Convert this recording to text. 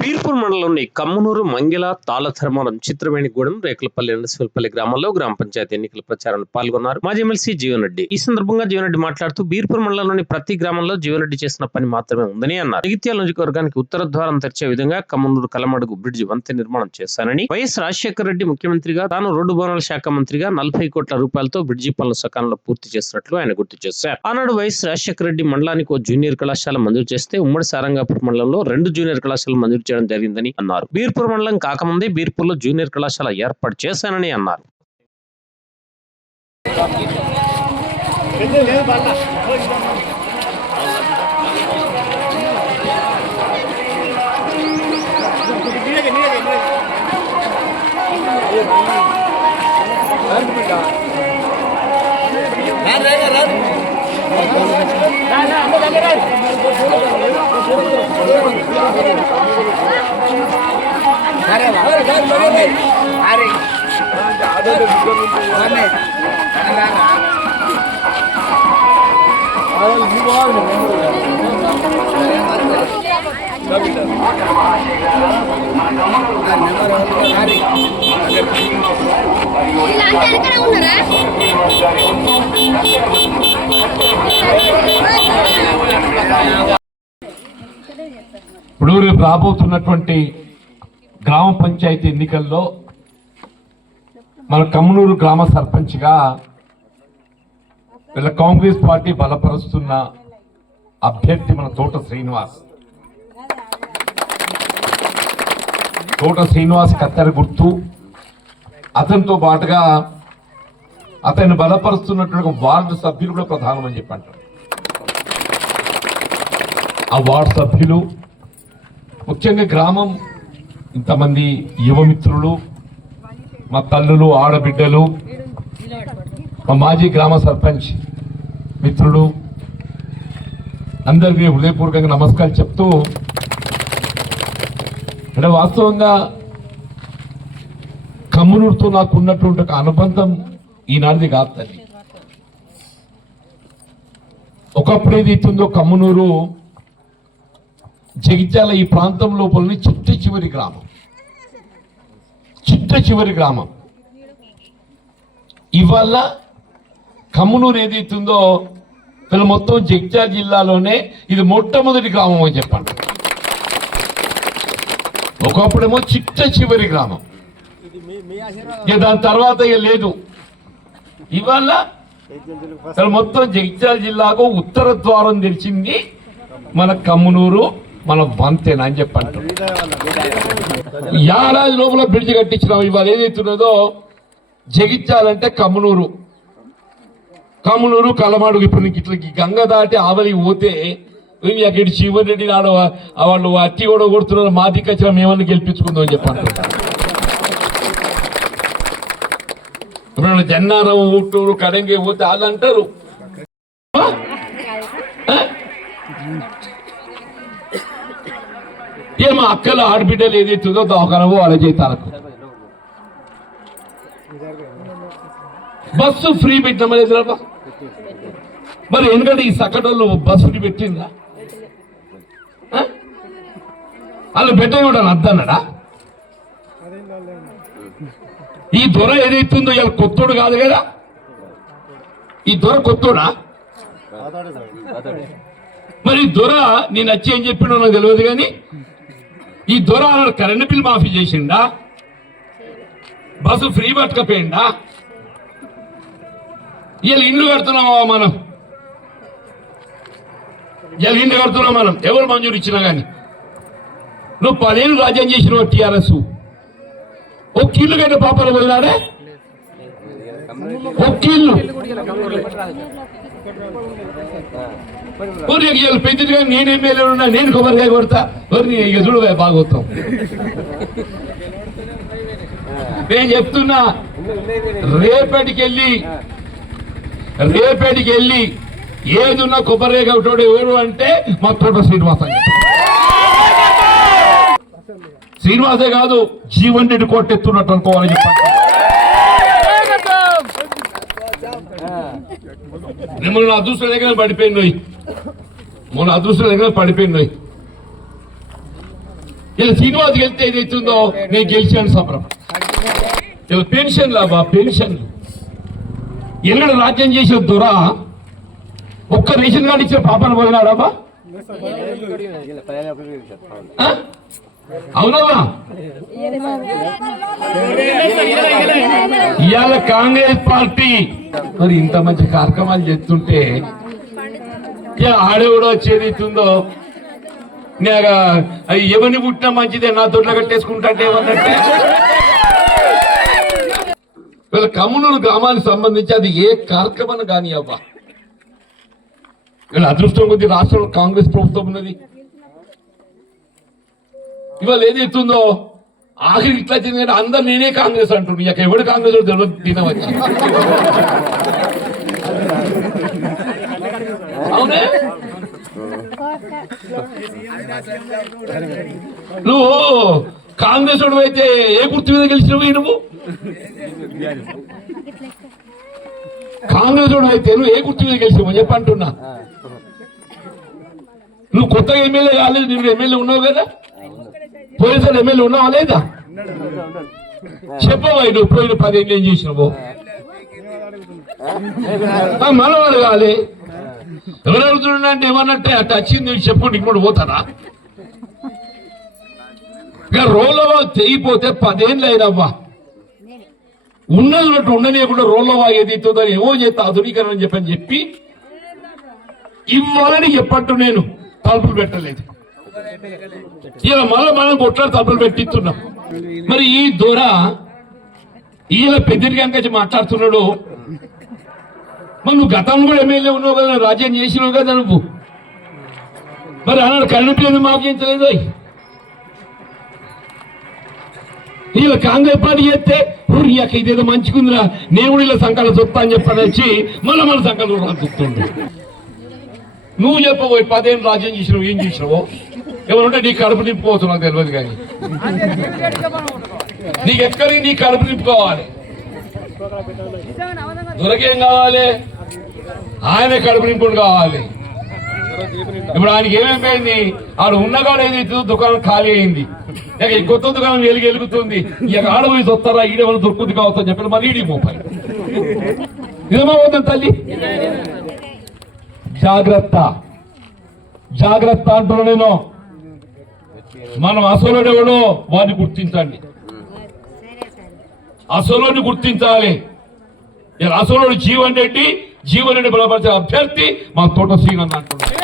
బీర్పూర్ మండలంలోని కమ్మనూరు, మంగిల, తాళధర్మవరం, చిత్రవేణిగూడెం, రేకులపల్లి, నరసింహపల్లి గ్రామాల్లో గ్రామ పంచాయతీ ఎన్నికల ప్రచారంలో పాల్గొన్నారు మాజీ ఎమ్మెల్సీ జీవన్ రెడ్డి. ఈ సందర్భంగా జీవన్ రెడ్డి మాట్లాడుతూ బీర్పూర్ మండలంలోని ప్రతి గ్రామంలో జీవన్ రెడ్డి చేసిన పని మాత్రమే ఉందని అన్నారు. జగిత్యాల నియోజకవర్గానికి ఉత్తర ద్వారం తెరిచే విధంగా కమ్మనూరు కలమడుగు బ్రిడ్జి వంతెన నిర్మాణం చేశానని, వైఎస్ రాజశేఖర రెడ్డి ముఖ్యమంత్రిగా తాను రోడ్డు భవనాల శాఖ మంత్రిగా 40 కోట్ల రూపాయలతో బ్రిడ్జి పనులు సకాలంలో పూర్తి చేసినట్లు ఆయన గుర్తు చేశారు. ఆనాడు వైఎస్ రాజశేఖర రెడ్డి మండలానికి ఓ జూనియర్ కళాశాల మంజూరు చేస్తే ఉమ్మడి సారంగాపూర్ మండలంలో 2 జూనియర్ కళాశాలలు మంజూరు చేయడం జరిగిందని అన్నారు. బీర్పూర్ మండలం కాకముందే బీర్పూర్ లో జూనియర్ కళాశాల ఏర్పాటు చేశానని అన్నారు. ఇప్పుడు రేపు రాబోతున్నటువంటి గ్రామ పంచాయతీ ఎన్నికల్లో మన కమ్మనూరు గ్రామ సర్పంచ్గా వీళ్ళ కాంగ్రెస్ పార్టీ బలపరుస్తున్న అభ్యర్థి మన తోట శ్రీనివాస్ కత్తెర గుర్తు. అతనితో పాటుగా అతన్ని బలపరుస్తున్నటువంటి వార్డు సభ్యులు కూడా ప్రధానమని చెప్పి అంటారు. ఆ వార్డు సభ్యులు ముఖ్యంగా గ్రామం ఇంతమంది యువమిత్రులు, మా తల్లులు, ఆడబిడ్డలు, మా మాజీ గ్రామ సర్పంచ్ మిత్రులు అందరికీ హృదయపూర్వకంగా నమస్కారం చెప్తూ, అంటే వాస్తవంగా కమ్మనూరుతో నాకు ఉన్నటువంటి ఒక అనుబంధం ఈనాటిది కాదు తల్లి. ఒకప్పుడు ఏదైతుందో కమ్మనూరు జగిత్యాల ఈ ప్రాంతం లోపలని చిట్ట చివరి గ్రామం. ఇవాళ కమ్మనూరు ఏదైతుందో వీళ్ళు మొత్తం జగిత్యాల జిల్లాలోనే ఇది మొట్టమొదటి గ్రామం అని చెప్పండి. ఒకప్పుడేమో చిట్ట చివరి గ్రామం, దాని తర్వాత ఇక లేదు. ఇవాళ మొత్తం జగిత్యాల జిల్లాకు ఉత్తర ద్వారం తెరిచింది మన కమ్మనూరు, మన వంతెన అని చెప్పంటారు. ఏడాది లోపల బ్రిడ్జ్ కట్టించినాం. ఇవాళ ఏదైతున్నదో జగిత్యాలంటే కమ్మనూరు, కలమాడుగు. ఇప్పుడు ఇట్లా గంగ దాటి ఆవలికి పోతే అక్కడ జీవన్ రెడ్డి నాడు వాళ్ళు అట్టి కూడా కొడుతున్నారు, మా దిక్కచ్చిన మేమన్నా గెలిపించుకుందాం అని చెప్పంటారు. ఇప్పుడు జన్నారం, ఊటూరు, కడంగి పోతే వాళ్ళు అంటారు మా అక్కల ఆడబిడ్డలు ఏదైతుందో దోకనవో అలా చేతాలకు బస్సు ఫ్రీ పెట్టిన మరి ఎందుకంటే ఈ సకటోళ్ళు బస్సు ఫ్రీ పెట్టిందా? వాళ్ళు పెట్టకూడదు అద్దన్నాడా? ఈ దొర ఏదైతుందో ఇలా కొత్తోడు కాదు కదా, ఈ దొర కొత్తోడా? మరి దొర నేను వచ్చి ఏం చెప్పినా నాకు తెలియదు, కానీ ఈ దొర కరెంటు బిల్ మాఫీ చేసిండా? బస్సు ఫ్రీ పట్టుకపోయిందా? ఇలా ఇండ్లు కడుతున్నామా మనం? ఇలా ఇండ్లు కడుతున్నాం మనం, ఎవరు మంజూరు ఇచ్చినా కానీ. నువ్వు 10 ఏళ్ళు రాజ్యం చేసిన టీఆర్ఎస్ ఒక్కిల్లు కంటే పాపలు పోయినాడే, ఒక్కిల్లు పెద్దగా నేను ఎమ్మెల్యే ఉన్నా, నేను కొబ్బరికాయ కొడతా, ఇక చూడు బాగోతాం. నేను చెప్తున్నా, రేపటికి వెళ్ళి ఏదున్నా కొబ్బరికాయ కొట్టాడు ఎవరు అంటే మా తోట శ్రీనివాసే కాదు, జీవన్ రెడ్డి కొట్టెత్తున్నట్టు అనుకోవాలని చెప్పండి. మొన్న అదృష్టం దగ్గర పడిపోయింది, ఇలా శ్రీనివాస్ గెలిస్తే ఏదైతుందో నేను గెలిచాను సంబరం. ఇలా పెన్షన్ లాభా పెన్షన్లు ఎన్నడ రాజ్యం చేసిన దొర ఒక్క రేషన్ కార్డు ఇచ్చిన పాపను పోయినాడాబా? అవునవా? ఇవాళ కాంగ్రెస్ పార్టీ మరి ఇంత మంచి కార్యక్రమాలు చేస్తుంటే ఆడేవాడు వచ్చేది అవుతుందో ఎవరిని పుట్టినా మంచిదే నా తొట్ల కట్టేసుకుంటే ఏమన్నట్టే. వీళ్ళ కమ్మునూరు గ్రామానికి సంబంధించి అది ఏ కార్యక్రమం కానీ అవ్వా వీళ్ళ అదృష్టం కొద్ది రాష్ట్రంలో కాంగ్రెస్ ప్రభుత్వం ఉన్నది. ఇవాళ ఏదైతుందో ఆఖరికి ఇట్లా వచ్చింది అందరు నేనే కాంగ్రెస్ అంటుండ్రు. ఇక ఎవడు కాంగ్రెస్ తినవచ్చు. అవునే నువ్వు కాంగ్రెస్ వాడు అయితే ఏ గుర్తు మీద గెలిచినవు? నువ్వు కాంగ్రెస్ వాడు అయితే నువ్వు ఏ గుర్తు మీద గెలిచినావు చెప్పంటున్నా. నువ్వు కొత్తగా ఎమ్మెల్యే కాలేదు, నువ్వు ఎమ్మెల్యే ఉన్నావు కదా, పోయినసారి ఎమ్మెల్యే ఉన్నావా లేదా? చెప్పవా నువ్వు పోయిన 10 ఏళ్ళు ఏం చేసినావు? మనవాడు కాలే ఎవరు అడుగుతున్నా అంటే ఏమన్నట్టే అట్ట వచ్చింది చెప్పు, నీకు కూడా పోతారా? ఇక రోలవా తెగిపోతే 10 ఏళ్ళు అయినవ్వా ఉన్నట్టు ఉండనియకుండా రోలవా ఏది అవుతుందని ఏమో చేస్తా ఆధునీకరణ చెప్పి ఇవ్వాలని చెప్పట్టు నేను తలుపులు పెట్టలేదు. ఇలా మనం కొట్లాడు తలుపులు పెట్టిస్తున్నాం. మరి ఈ దొర ఈయన పెద్దరికంగా మాట్లాడుతున్నాడు. మరి నువ్వు గతంలో కూడా ఎమ్మెల్యే ఉన్నావు కదా, రాజ్యం చేసినావు కదా నువ్వు. మరి అన్నాడు కరెంటు మాకు చేయించలేదు. వీళ్ళ కాంగ్రెస్ పార్టీ చేస్తే ఊరియాక ఇదేదో మంచిగుందిరా నేను కూడా ఇలా సంకల్పం చూస్తా అని చెప్పని వచ్చి మళ్ళీ మన సంకల్పం చూస్తుండే. నువ్వు చెప్పబోయి 10 ఏళ్ళు రాజ్యం చేసినావు, ఏం చేసినావు? ఎవరుంటే నీ కడుపు నింపుకోవచ్చు నాకు తెలియదు, కానీ నీకు ఎక్కడికి నీ కడుపు నింపుకోవాలి. దొరకేం కావాలి? ఆయన కడుపు నింపుడు కావాలి. ఇప్పుడు ఆయనకి ఏమైపోయింది? ఆడు ఉన్నగాడు ఏదైతే దుకాణం ఖాళీ అయింది, ఇక ఈ కొత్త దుకాణం వెలుగుతుంది. ఇక ఆడపోయి వస్తారా ఈడేమన్నా దొరుకుతుంది కావచ్చు అని చెప్పి మరి ఈడి మోపాయి ఇదేమో వద్దాం తల్లి. జాగ్రత్త జాగ్రత్త అంటున్నా నేను. మనం అసలుడెవడో వాడిని గుర్తించండి, అసలుని గుర్తించాలి. అసలు జీవన్ రెడ్డి బలపరిచే అభ్యర్థి మా తోట శ్రీనన్న అంటున్నాడు.